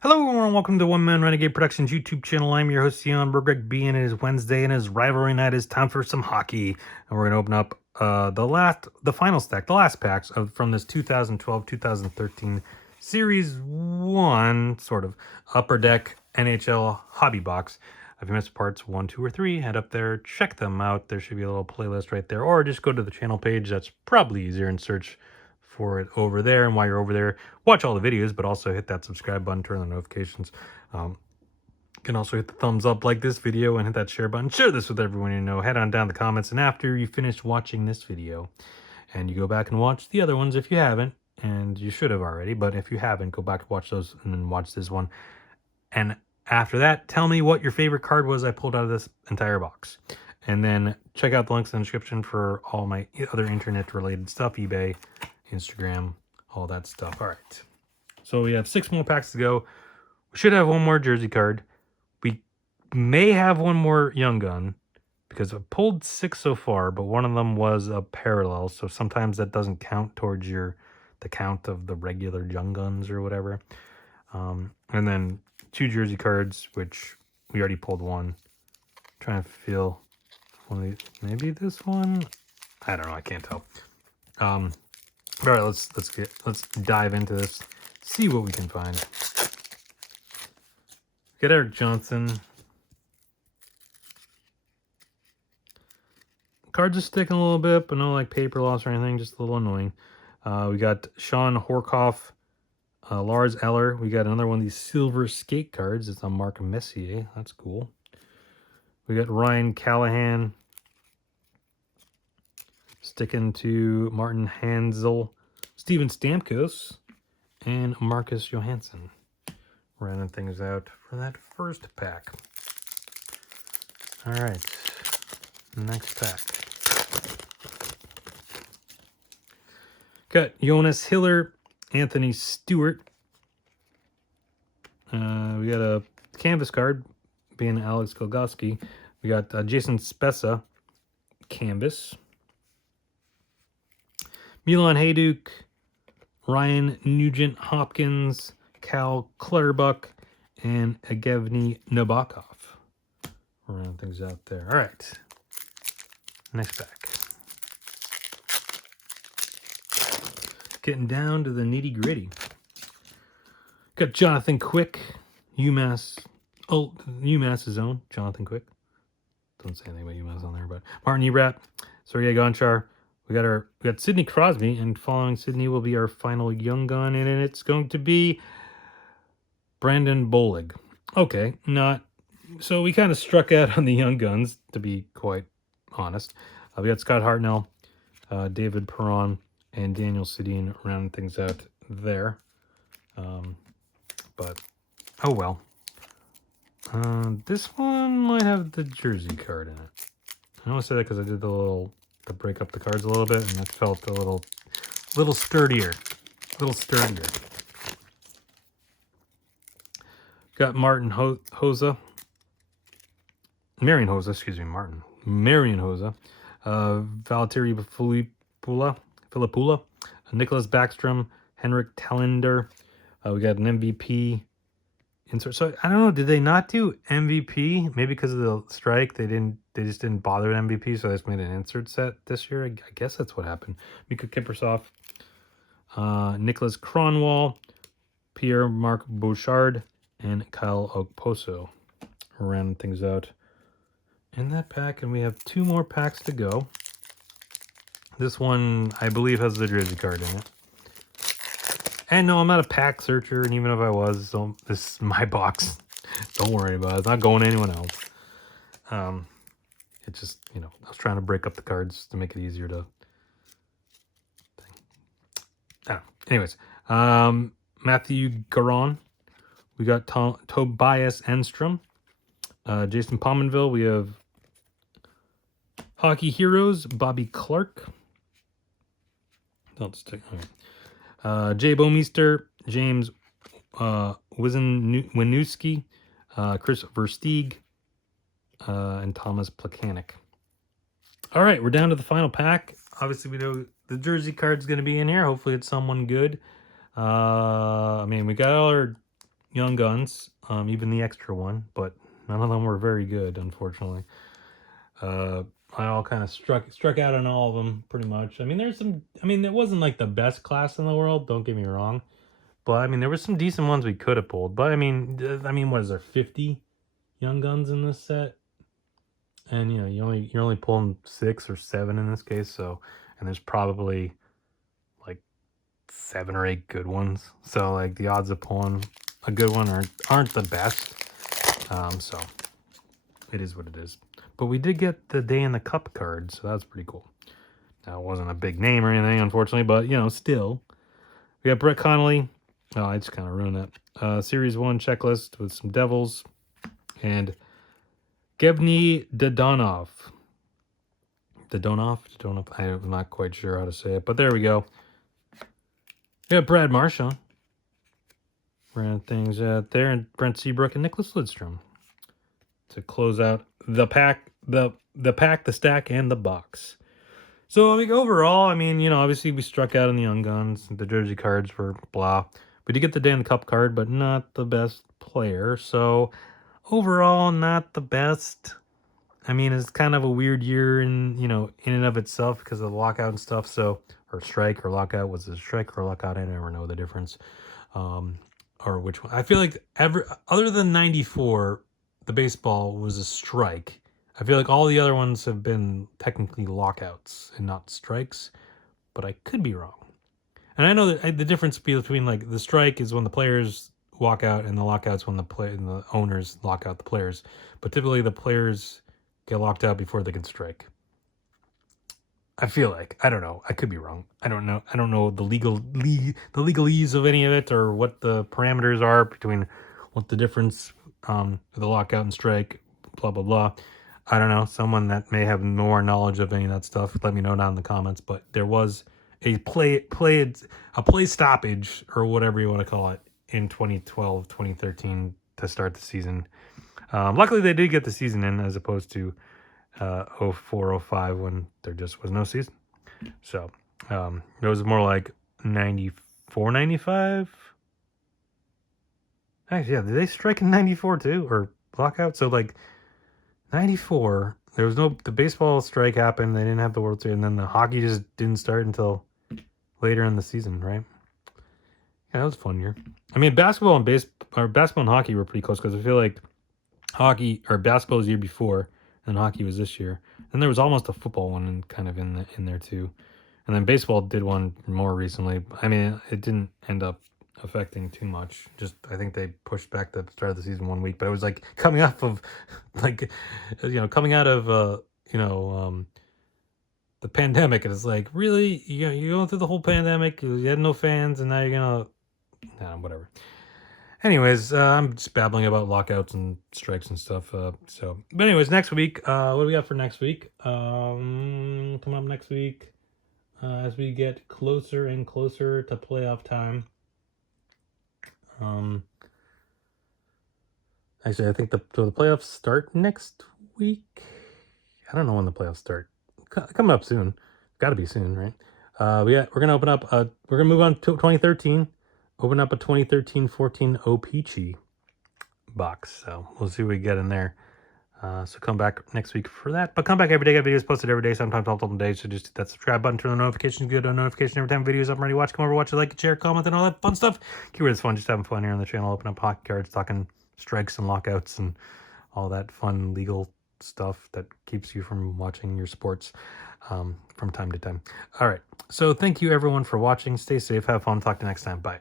Hello everyone, and welcome to One Man Renegade Productions YouTube channel. I'm your host, Sion Greg B, and it is Wednesday, and it is rivalry night. It's time for some hockey, and we're gonna open up the final stack, the last packs from this 2012-2013 Series One sort of Upper Deck NHL Hobby Box. If you missed parts 1, 2, or 3, head up there, check them out. There should be a little playlist right there, or just go to the channel page. That's probably easier, and search for it over there. And while you're over there, watch all the videos, but also hit that subscribe button, turn on notifications. You can also hit the thumbs up, like this video, and hit that share button. Share this with everyone you know. Head on down the comments, and after you finish watching this video, and you go back and watch the other ones if you haven't, and you should have already, but if you haven't, go back to watch those and then watch this one. And after that, tell me what your favorite card was I pulled out of this entire box. And then check out the links in the description for all my other internet-related stuff, eBay, Instagram, all that stuff. All right. So we have 6 more packs to go. We should have one more jersey card. We may have one more Young Gun because I pulled 6 so far, but one of them was a parallel. So sometimes that doesn't count towards the count of the regular Young Guns or whatever. And then 2 jersey cards, which we already pulled one. Trying to feel one of these. Maybe this one. I don't know. I can't tell. All right, let's dive into this. See what we can find. Get Eric Johnson. Cards are sticking a little bit, but no like paper loss or anything. Just a little annoying. We got Sean Horkoff, Lars Eller. We got another one of these silver skate cards. It's on Mark Messier. That's cool. We got Ryan Callahan. Sticking to Martin Hansel, Steven Stamkos, and Marcus Johansson. Rounding things out for that first pack. All right, next pack. Got Jonas Hiller, Anthony Stewart. We got a canvas card, being Alex Golgoski. We got Jason Spezza, canvas. Milan Hayduk, Ryan Nugent-Hopkins, Cal Clutterbuck, and Evgeny Nabokov. Round things out there. All right. Next pack. Getting down to the nitty-gritty. Got Jonathan Quick, UMass. Oh, UMass's own Jonathan Quick. Don't say anything about UMass on there, but Martin Ebrat, Sergei Gonchar. We got Sidney Crosby, and following Sidney will be our final Young Gun, and it's going to be Brandon Bolig. Okay, not so we kind of struck out on the Young Guns, to be quite honest. We got Scott Hartnell, David Perron, and Daniel Sedin rounding things out there. But oh well. This one might have the jersey card in it. I want to say that because I did to break up the cards a little bit, and it felt a little sturdier. Got Marian Hossa, Valtteri Filipula, Nicholas Backstrom, Henrik Tellender. We got an MVP insert. So I don't know, did they not do MVP? Maybe because of the strike, they just didn't bother with MVP, so they just made an insert set this year. I guess that's what happened. Mika Kiprusoff, Nicholas Kronwall, Pierre-Marc Bouchard, and Kyle Okposo. Rounding things out in that pack, and we have 2 more packs to go. This one, I believe, has the jersey card in it. And no, I'm not a pack searcher, and even if I was, this is my box. Don't worry about it. It's not going to anyone else. It's just, I was trying to break up the cards to make it easier to... Anyways, Matthew Garon. We got Tobias Enstrom. Jason Pominville. We have Hockey Heroes, Bobby Clark. Don't stick... Okay. Jay Bomeister, James Winooski, Chris Versteeg, and Thomas Plekanec. All right, we're down to the final pack. Obviously, we know the jersey card's going to be in here. Hopefully, it's someone good. I mean, we got all our Young Guns, even the extra one, but none of them were very good, unfortunately. I all kind of struck out on all of them pretty much. I mean, there's some. I mean, it wasn't like the best class in the world. Don't get me wrong, but I mean, there was some decent ones we could have pulled. But I mean, what is there? 50 Young Guns in this set, and you know, you're only pulling 6 or 7 in this case. So, and there's probably like 7 or 8 good ones. So like the odds of pulling a good one aren't the best. So it is what it is. But we did get the Day in the Cup card, so that's pretty cool. Now, it wasn't a big name or anything, unfortunately, but, you know, still. We got Brett Connolly. Oh, I just kind of ruined that. Series 1 checklist with some Devils. And Gevny Dodonov. Dodonov? I'm not quite sure how to say it, but there we go. We got Brad Marchand. Ran things out there. And Brent Seabrook and Nicholas Lidstrom to close out the pack, the pack, the stack, and the box. So, I mean, overall, I mean, you know, obviously we struck out on the Young Guns. The jersey cards were blah. We did get the Day in the Cup card, but not the best player. So, overall, not the best. I mean, it's kind of a weird year in and of itself because of the lockout and stuff. So, or strike or lockout. Was it a strike or lockout? I never know the difference. Or which one. I feel like other than 94, the baseball was a strike. I feel like all the other ones have been technically lockouts and not strikes, but I could be wrong. And I know that the difference between like the strike is when the players walk out and the lockouts when the owners lock out the players. But typically the players get locked out before they can strike. I feel like, I don't know. I could be wrong. I don't know. I don't know the legalese of any of it or what the parameters are between what the difference the lockout and strike, blah blah blah. I don't know. Someone that may have more knowledge of any of that stuff, let me know down in the comments. But there was a play stoppage or whatever you want to call it in 2012, 2013 to start the season. Luckily, they did get the season in as opposed to 04, 05 when there just was no season. So it was more like 94, 95. Actually, yeah, did they strike in 94 too or lockout? So like 94, there was the baseball strike happened. They didn't have the World Series, and then the hockey just didn't start until later in the season, right? Yeah, that was a fun year. I mean, basketball and hockey were pretty close because I feel like basketball was the year before, and hockey was this year. And there was almost a football one kind of in there too. And then baseball did one more recently. I mean, it didn't end up affecting too much. Just I think they pushed back the start of the season 1 week, but it was like coming out of the pandemic, and it's like, really, you're going through the whole pandemic, you had no fans, and now you're whatever. Anyways, I'm just babbling about lockouts and strikes and stuff. But anyways, next week, what do we got for next week? Coming up next week, as we get closer and closer to playoff time. Actually, I think the playoffs start next week. I don't know when the playoffs start. Coming up soon. Got to be soon, right? We're gonna open up. We're gonna move on to 2013. Open up a 2013-14 O-Pee-Chee box. So we'll see what we get in there. So come back next week for that. But come back every day. Got videos posted every day, sometimes multiple days. So just hit that subscribe button, turn the notifications, get a notification every time videos up and ready to watch. Come over, watch it, like it, share, comment, and all that fun stuff. Keyword is fun, just having fun here on the channel. Open up hockey cards, talking strikes and lockouts and all that fun legal stuff that keeps you from watching your sports from time to time. All right. So thank you everyone for watching. Stay safe, have fun. Talk to you next time. Bye.